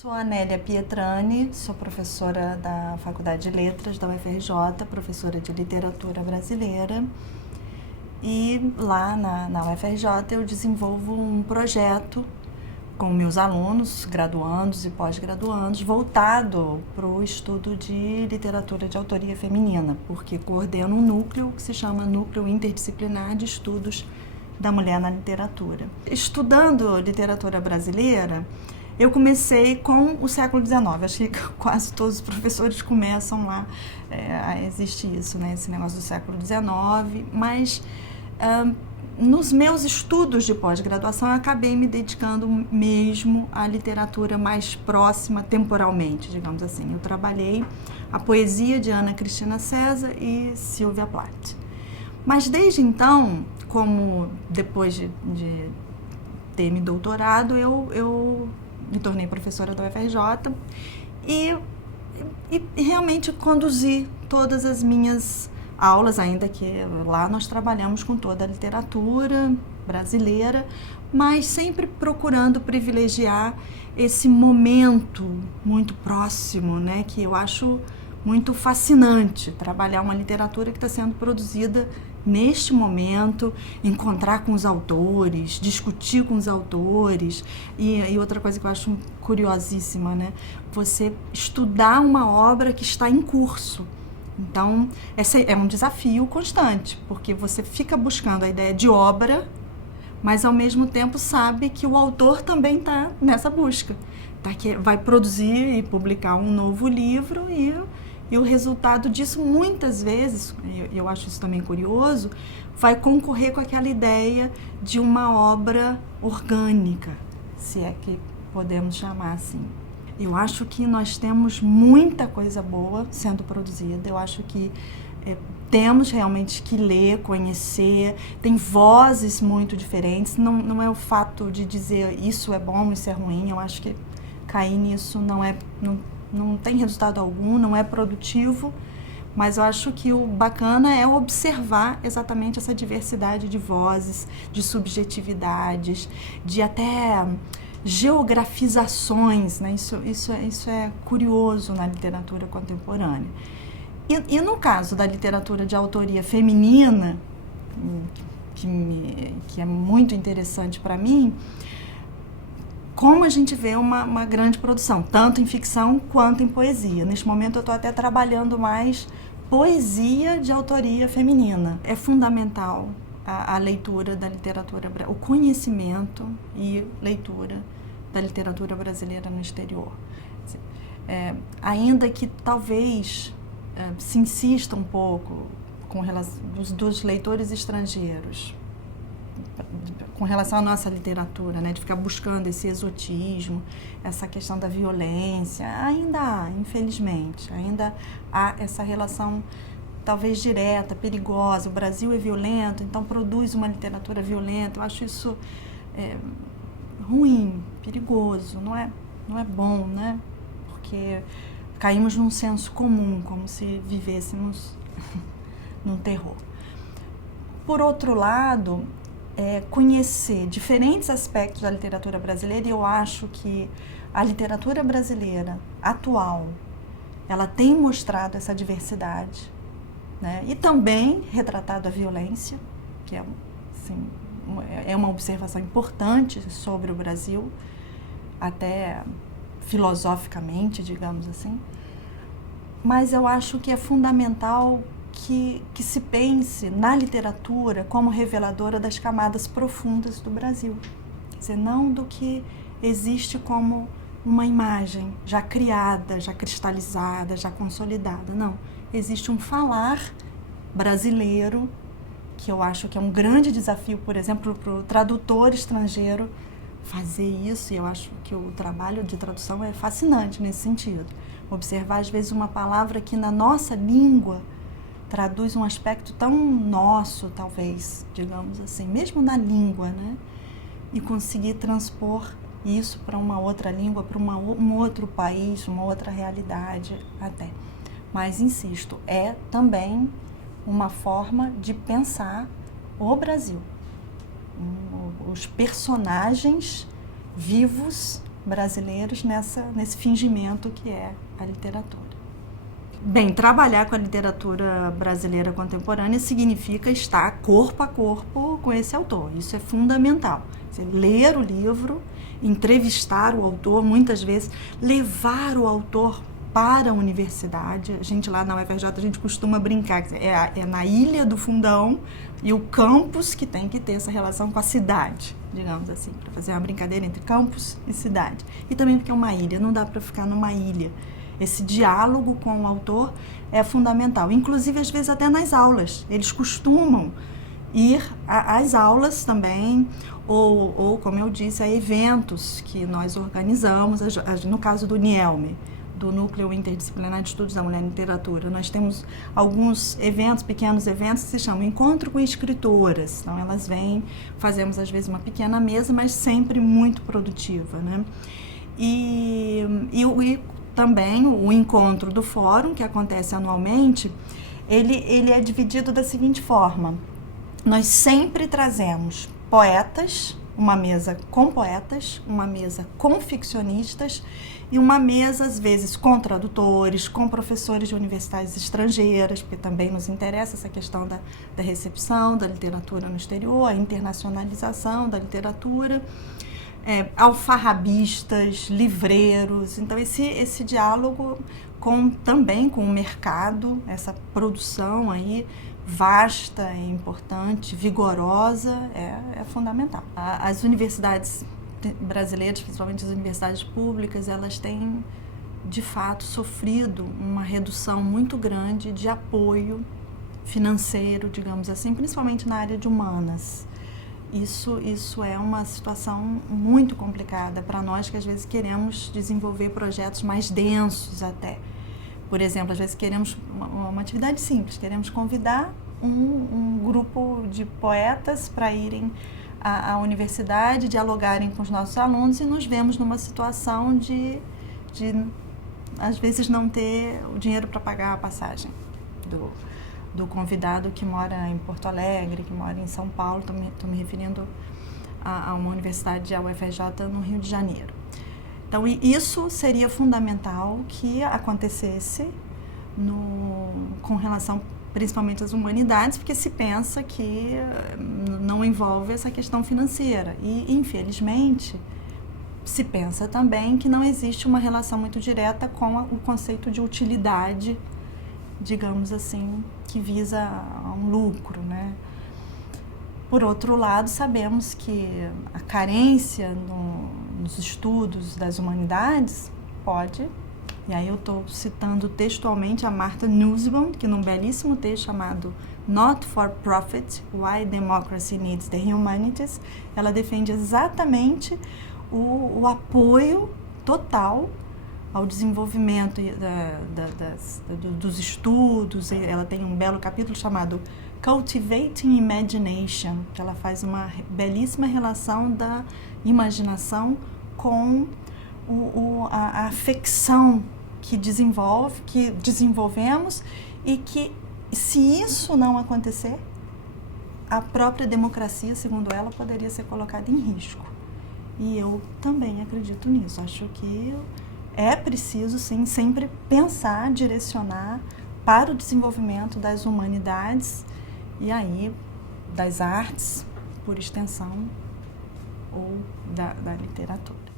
Sou a Nélia Pietrani, sou professora da Faculdade de Letras da UFRJ, professora de literatura brasileira. E lá na UFRJ eu desenvolvo um projeto com meus alunos, graduandos e pós-graduandos, voltado para o estudo de literatura de autoria feminina, porque coordeno um núcleo que se chama Núcleo Interdisciplinar de Estudos da Mulher na Literatura. Estudando literatura brasileira, eu comecei com o século XIX, acho que quase todos os professores começam lá, existe isso, né, esse negócio do século XIX, mas nos meus estudos de pós-graduação eu acabei me dedicando mesmo à literatura mais próxima temporalmente, digamos assim. Eu trabalhei a poesia de Ana Cristina César e Sylvia Plath. Mas desde então, como depois de ter me doutorado, eu me tornei professora da UFRJ e realmente conduzi todas as minhas aulas, ainda que lá nós trabalhamos com toda a literatura brasileira, mas sempre procurando privilegiar esse momento muito próximo, né, que eu acho muito fascinante, trabalhar uma literatura que está sendo produzida neste momento, encontrar com os autores, discutir com os autores, e outra coisa que eu acho curiosíssima, né? Você estudar uma obra que está em curso. Então, esse é um desafio constante, porque você fica buscando a ideia de obra, mas ao mesmo tempo sabe que o autor também está nessa busca, tá? Que vai produzir e publicar um novo livro e o resultado disso, muitas vezes, eu acho isso também curioso, vai concorrer com aquela ideia de uma obra orgânica, se é que podemos chamar assim. Eu acho que nós temos muita coisa boa sendo produzida, eu acho que temos realmente que ler, conhecer, tem vozes muito diferentes, não é o fato de dizer isso é bom, isso é ruim, eu acho que cair nisso não tem resultado algum, não é produtivo, mas eu acho que o bacana é observar exatamente essa diversidade de vozes, de subjetividades, de até geografizações, né? Isso é curioso na literatura contemporânea. E no caso da literatura de autoria feminina, que é muito interessante para mim, como a gente vê uma grande produção, tanto em ficção quanto em poesia. Neste momento eu estou até trabalhando mais poesia de autoria feminina. É fundamental a leitura da literatura, o conhecimento e leitura da literatura brasileira no exterior. Ainda que talvez se insista um pouco com relação dos leitores estrangeiros, com relação à nossa literatura, né, de ficar buscando esse exotismo, essa questão da violência, ainda há, infelizmente, ainda há essa relação talvez direta, perigosa. O Brasil é violento, então produz uma literatura violenta. Eu acho isso ruim, perigoso, não é bom, né? Porque caímos num senso comum, como se vivêssemos num terror. Por outro lado, conhecer diferentes aspectos da literatura brasileira, e eu acho que a literatura brasileira atual, ela tem mostrado essa diversidade, né? E também retratado a violência, que é, assim, é uma observação importante sobre o Brasil, até filosoficamente, digamos assim. Mas eu acho que é fundamental que se pense na literatura como reveladora das camadas profundas do Brasil. Quer dizer, não do que existe como uma imagem já criada, já cristalizada, já consolidada. Não. Existe um falar brasileiro, que eu acho que é um grande desafio, por exemplo, para o tradutor estrangeiro fazer isso, e eu acho que o trabalho de tradução é fascinante nesse sentido. Observar, às vezes, uma palavra que na nossa língua traduz um aspecto tão nosso, talvez, digamos assim, mesmo na língua, né? E conseguir transpor isso para uma outra língua, para um outro país, uma outra realidade até. Mas, insisto, é também uma forma de pensar o Brasil. Os personagens vivos brasileiros nesse fingimento que é a literatura. Bem, trabalhar com a literatura brasileira contemporânea significa estar corpo a corpo com esse autor. Isso é fundamental. Você ler o livro, entrevistar o autor, muitas vezes levar o autor para a universidade. A gente lá na UFRJ, a gente costuma brincar, é na Ilha do Fundão e o campus que tem que ter essa relação com a cidade, digamos assim, para fazer uma brincadeira entre campus e cidade. E também porque é uma ilha, não dá para ficar numa ilha. Esse diálogo com o autor é fundamental, inclusive às vezes até nas aulas. Eles costumam ir às aulas também, ou como eu disse, a eventos que nós organizamos, no caso do NIELM, do Núcleo Interdisciplinar de Estudos da Mulher em Literatura. Nós temos alguns eventos, pequenos eventos, que se chamam Encontro com Escritoras. Então, elas vêm, fazemos às vezes uma pequena mesa, mas sempre muito produtiva, né? E também o encontro do fórum, que acontece anualmente, ele é dividido da seguinte forma. Nós sempre trazemos poetas, uma mesa com poetas, uma mesa com ficcionistas e uma mesa, às vezes, com tradutores, com professores de universidades estrangeiras, porque também nos interessa essa questão da recepção da literatura no exterior, a internacionalização da literatura, alfarrabistas, livreiros. Então, esse diálogo também com o mercado, essa produção aí vasta, importante, vigorosa, é fundamental. As universidades brasileiras, principalmente as universidades públicas, elas têm, de fato, sofrido uma redução muito grande de apoio financeiro, digamos assim, principalmente na área de humanas. Isso é uma situação muito complicada para nós, que às vezes queremos desenvolver projetos mais densos até. Por exemplo, às vezes queremos uma atividade simples, queremos convidar um grupo de poetas para irem à universidade, dialogarem com os nossos alunos, e nos vemos numa situação de às vezes, não ter o dinheiro para pagar a passagem do convidado que mora em Porto Alegre, que mora em São Paulo. Estou me referindo a uma universidade, a UFRJ, no Rio de Janeiro. Então, isso seria fundamental que acontecesse com relação principalmente às humanidades, porque se pensa que não envolve essa questão financeira. E, infelizmente, se pensa também que não existe uma relação muito direta com o conceito de utilidade, digamos assim, que visa um lucro, né? Por outro lado, sabemos que a carência nos estudos das humanidades pode, e aí eu estou citando textualmente a Martha Nussbaum, que num belíssimo texto chamado Not for Profit, Why Democracy Needs the Humanities, ela defende exatamente o apoio total ao desenvolvimento dos estudos. Ela tem um belo capítulo chamado Cultivating Imagination, que ela faz uma belíssima relação da imaginação com a afecção que desenvolvemos, e que, se isso não acontecer, a própria democracia, segundo ela, poderia ser colocada em risco. E eu também acredito nisso. Acho que é preciso, sim, sempre pensar, direcionar para o desenvolvimento das humanidades e aí das artes, por extensão, ou da literatura.